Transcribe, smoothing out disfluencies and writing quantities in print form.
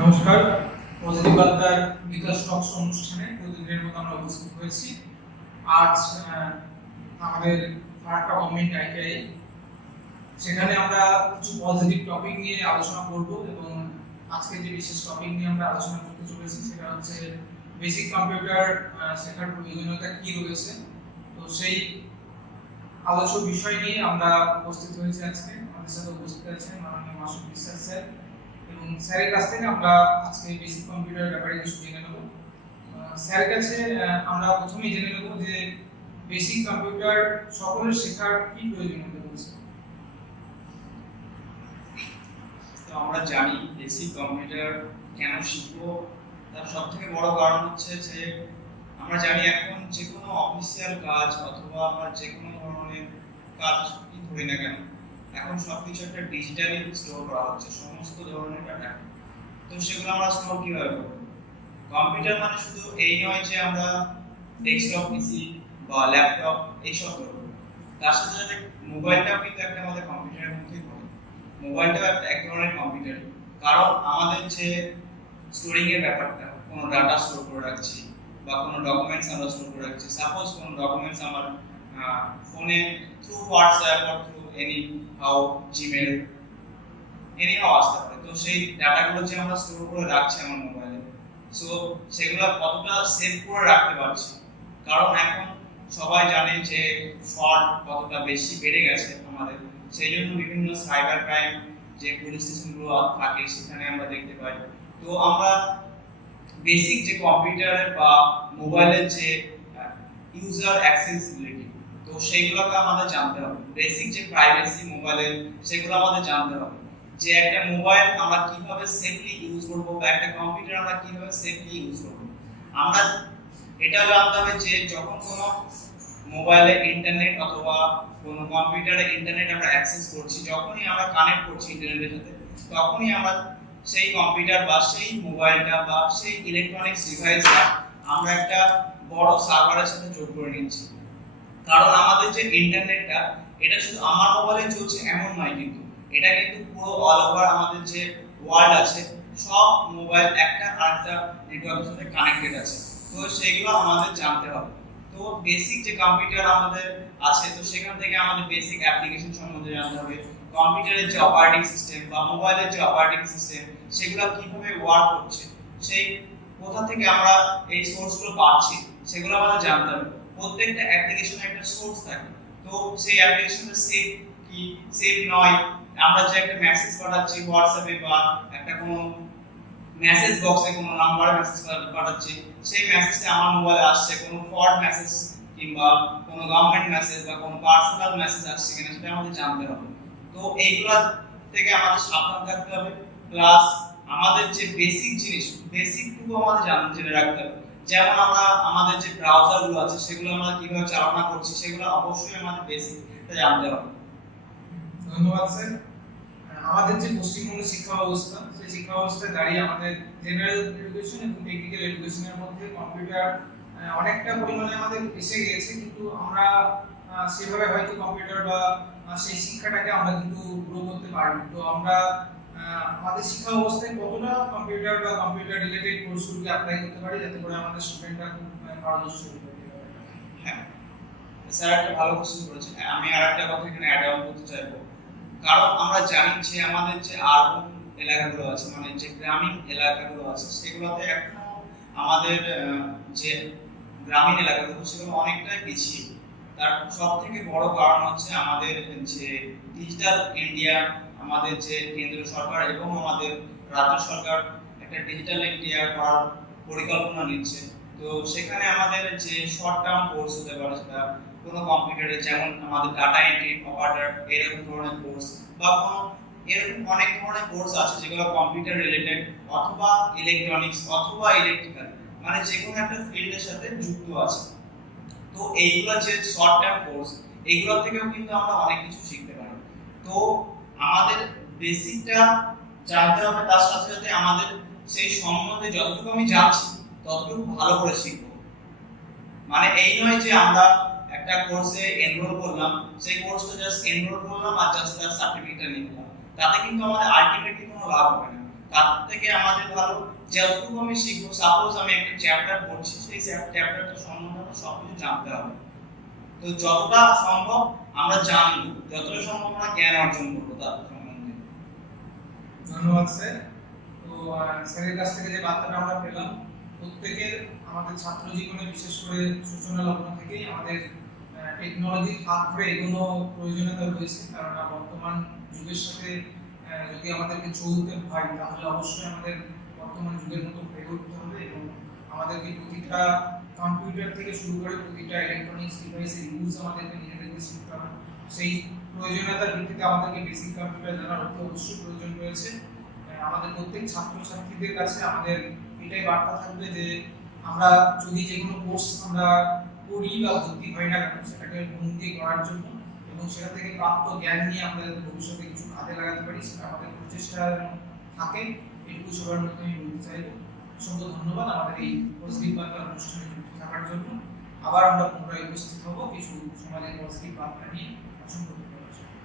নমস্কার। পজিটিভ বার্তার বিকাশ টক্স অনুষ্ঠানে প্রতিদিনের মতো আমরা উপস্থিত হয়েছি। আজ আমাদের ফারাক্কা গভর্নমেন্ট আইটিআই সেখানে আমরা কিছু পজিটিভ টপিক নিয়ে আলোচনা করব এবং আজকে যে বিশেষ টপিক নিয়ে আমরা আলোচনা করতে চলেছি সেটা হচ্ছে বেসিক কম্পিউটার শেখার প্রয়োজনীয়তা কি রয়েছে। তো সেই আলোচ্য বিষয় নিয়ে আমরা উপস্থিত হয়েছি আজকে। আমাদের সাথে উপস্থিত আছেন মাননীয় মাসুদ বিশ্বাস স্যার এবং স্যারের কাছ থেকে আমরা আজকে বেসিক কম্পিউটারের ব্যাপারে কিছু জেনে নেব। স্যারের কাছে আমরা প্রথমেই জেনে নেব যে বেসিক কম্পিউটার সকলের শেখার কি প্রয়োজনীয়তা রয়েছে। তো আমরা জানি বেসিক কম্পিউটার কেন শিখবো, তার সব থেকে বড় কারণ হচ্ছে যে আমরা জানি এখন যে কোনো অফিসিয়াল কাজ অথবা আমরা যে কোনো ধরনের কাজ কি করি না কেন এখন সবকিছু একটা ডিজিটালি স্টোর করা হচ্ছে, সমস্ত ধরনের ডাটা। তো সেগুলো আমরা স্টোর কিভাবে করবো? কম্পিউটার মানে শুধু এই নয় যে আমরা ডেস্কটপ পিসি বা ল্যাপটপ এইসব করবো, তার সাথে সাথে মোবাইলটাও কিন্তু একটা আমাদের কম্পিউটারের মধ্যেই পড়ে। মোবাইলটাও এক ধরনের কম্পিউটার, কারণ আমাদের যে স্টোরিং এর ব্যাপারটা, কোনো ডাটা স্টোর করে রাখছি বা কোনো ডকুমেন্টস আমরা স্টোর করে রাখছি। সাপোজ কোনো ডকুমেন্টস আমার ফোনে through WhatsApp or through any how Gmail any how আসতে পারে। তো সেই ডাটাগুলো যে আমরা স্টোর করে রাখছি আমার মোবাইলে, সো সেগুলো কতটা সেভ করে রাখতে পারছি, কারণ এখন সবাই জানে যে ফ্রড কতটা বেশি বেড়ে গেছে আমাদের। সেই জন্য বিভিন্ন সাইবার ক্রাইম যে পুলিশ স্টেশনগুলো থাকে সেখানে আমরা দেখতে পাই। তো আমরা বেসিক যে কম্পিউটারের বা মোবাইলের যে ইউজার অ্যাক্সেসিবিলিটি, তো সেইগুলোকে আমাদের জানতে হবে। বেসিক যে প্রাইভেসি মোবাইলের, সেগুলো আমাদের জানতে হবে। যে একটা মোবাইল আমরা কিভাবে সেফলি ইউজ করব বা একটা কম্পিউটার আমরা কিভাবে সেফলি ইউজ করব, আমরা এটা জানতে হবে যে যখন কোনো মোবাইলে ইন্টারনেট অথবা কোনো কম্পিউটারে ইন্টারনেট আমরা অ্যাক্সেস করছি, যখনই আমরা কানেক্ট করছি ইন্টারনেটের সাথে, তখনই আমরা সেই কম্পিউটার বা সেই মোবাইলটা বা সেই ইলেকট্রনিক্স ডিভাইসটা আমরা একটা বড় সার্ভারের সাথে যোগ করে নিচ্ছি। কারণ আমাদের যে ইন্টারনেটটা, এটা শুধু আমার মোবাইলে চলছে এমন নয়, কিন্তু এটা কিন্তু পুরো অল ওভার আমাদের যে ওয়ার্ল্ড আছে, সব মোবাইল একটা আরেকটা নেটওয়ার্কের সাথে কানেক্টেড আছে। তো সেগুলো আমাদের জানতে হবে। তো বেসিক যে কম্পিউটার আমাদের আছে, তো সেখান থেকে আমাদের বেসিক অ্যাপ্লিকেশন সম্বন্ধে জানতে হবে। কম্পিউটারের যে অপারেটিং সিস্টেম বা মোবাইলের যে অপারেটিং সিস্টেম, সেগুলো কিভাবে ওয়ার্ক করছে, সেই কোথা থেকে আমরা এই সোর্সগুলো পাচ্ছি, সেগুলো আমাদের জানতে হবে। প্রত্যেকটা অ্যাপ্লিকেশনের একটা সোর্স থাকে। তো সেই অ্যাপ্লিকেশনটা সেফ কি সেফ নয়, আমরা যে একটা মেসেজ পাঠাচ্ছি হোয়াটসঅ্যাপে বা একটা কোনো মেসেজ বক্সে কোনো নাম্বারে মেসেজ পাঠাচ্ছি, সেই মেসেজটা আমার মোবাইলে আসছে কোনো ফ্রড মেসেজ কিংবা কোনো গভর্নমেন্ট মেসেজ বা কোনো পার্সোনাল মেসেজ আসছে কিনা, সেটা আমাদের জানতে হবে। তো এইগুলা থেকে আমাদের সাবধান থাকতে হবে। প্লাস আমাদের যে বেসিক জিনিস, বেসিকটুকু আমাদের জেনে রাখতে হবে। যেমন আমরা আমাদের যে ব্রাউজারগুলো আছে, সেগুলো আমরা কিভাবে চালনা করছি, সেগুলো অবশ্যই আমাদের বেসিকটা জানতে হবে। ধন্যবাদ স্যার। আমাদের যে পশ্চিমবঙ্গের শিক্ষা ব্যবস্থা, সেই শিক্ষা ব্যবস্থায় দাঁড়িয়ে আমাদের জেনারেল এডুকেশন এবং টেকনিক্যাল এডুকেশনের মধ্যে কম্পিউটার অনেকটা পরিমাণে আমাদের এসে গিয়েছে, কিন্তু আমরা সেভাবে হয়তো কম্পিউটার বা সেই শিক্ষাটাকে আমরা কিন্তু গ্রো করতে পারিনি। তো আমরা আমাদের শিক্ষা ব্যবস্থায় কতটা কম্পিউটার বা কম্পিউটার রিলেটেড কোর্সগুলোকে অ্যাপ্লাই করতে পারি যাতে করে আমাদের স্টুডেন্টরা খুব পারদর্শী হতে পারে। হ্যাঁ স্যার, একটা ভালো কোশ্চেন করেছেন। আমি আরেকটা কথা এখানে অ্যাড অন করতে চাইবো। কারণ আমরা জানি যে আমাদের যে আরবান এলাকাগুলো আছে, মানে যে গ্রামীণ এলাকাগুলো আছে, সেগুলোতে এখনো আমাদের যে গ্রামীণ এলাকাগুলো সেগুলো অনেকটাই পিছিয়ে। তার সব থেকে বড় কারণ হচ্ছে আমাদের যে ডিজিটাল ইন্ডিয়া, আমাদের যে কেন্দ্র সরকার এবং আমাদের রাজ্য সরকার একটা ডিজিটাল ইন্ডিয়া করার পরিকল্পনা নিচ্ছে। তো সেখানে আমাদের যে শর্ট টার্ম কোর্স হতে পারে, সেটা কোনো কম্পিউটারে যেমন আমাদের ডাটা এন্ট্রি অপারেটর এরকম ধরনের কোর্স বা কোনো এরকম অনেক ধরনের কোর্স আছে যেগুলো কম্পিউটার রিলেটেড অথবা ইলেকট্রনিক্স অথবা ইলেকট্রিক্যাল, মানে যে কোনো একটা ফিল্ডের সাথে যুক্ত আছে। তো এইগুলো যে শর্ট টার্ম কোর্স, এইগুলো থেকেও কিন্তু আমরা অনেক কিছু শিখতে পারি। তো আমাদের বেসিকটা জানতে হবে, তার সাথে সাথে আমাদের সেই সম্বন্ধে যতটুকু আমি জানছি ততটুকু ভালো করে শিখবো। মানে এই নয় যে আমরা একটা কোর্সে এনরোল করলাম, সেই কোর্সটা জাস্ট এনরোল করলাম আর জাস্ট তার সার্টিফিকেটটা নিয়ে নিলাম, তাতে কিন্তু আমাদের আলটিমেটলি কোনো লাভ হবে না। তার থেকে আমাদের ভালো যতটুকু আমি শিখবো, সাপোজ আমি একটা চ্যাপ্টার পড়ছি, সেই চ্যাপ্টারটা সম্বন্ধে আমার সবকিছু জানতে হবে। তো যতটা সম্ভব আমরা জানবো, যতটা সম্ভব আমরা জ্ঞান অর্জন করবো তার সম্বন্ধে। ধন্যবাদ স্যার। তো স্যারের কাছ থেকে যে বার্তাটা আমরা পেলাম, প্রত্যেকের আমাদের ছাত্র জীবনে বিশেষ করে সূচনা লগ্ন থেকেই আমাদের টেকনোলজির হাত ধরে এগুলো প্রয়োজনীয়তা রয়েছে। কারণ বর্তমান যুগের সাথে যদি আমাদেরকে চলতে হয় তাহলে অবশ্যই আমাদের বর্তমান যুগের মতো হয়ে উঠতে হবে এবং আমাদেরকে প্রতিটা কম্পিউটার থেকে শুরু করে প্রতিটা ইলেকট্রনিক্স ডিভাইসের ইউজ আমাদেরকে নিজেদেরকে শিখতে হবে। সেই প্রয়োজনীয়তার ভিত্তিতে আমাদেরকে বেসিক কম্পিউটার জানার অবশ্যই প্রয়োজন রয়েছে। আমাদের প্রত্যেক ছাত্রছাত্রীদের কাছে আমাদের এটাই বার্তা থাকবে যে আমরা যদি যে কোনো কোর্স আমরা করি বা ভর্তি হই না কেন, সেটাকে উন্নতি করার জন্য এবং সেটা থেকে প্রাপ্ত জ্ঞান নিয়ে আমরা যাতে ভবিষ্যতে কিছু কাজে লাগাতে পারি সেটা আমাদের প্রচেষ্টা থাকে। এটুকু সবার মধ্যে আমি বলতে চাইবো। অসংখ্য ধন্যবাদ আমাদের এই পজিটিভ বার্তা অনুষ্ঠানে যুক্ত থাকার জন্য। আবার আমরা পুনরায় উপস্থিত হবো কিছু সমাজের পজিটিভ বার্তা নিয়ে। অসংখ্য ধন্যবাদ।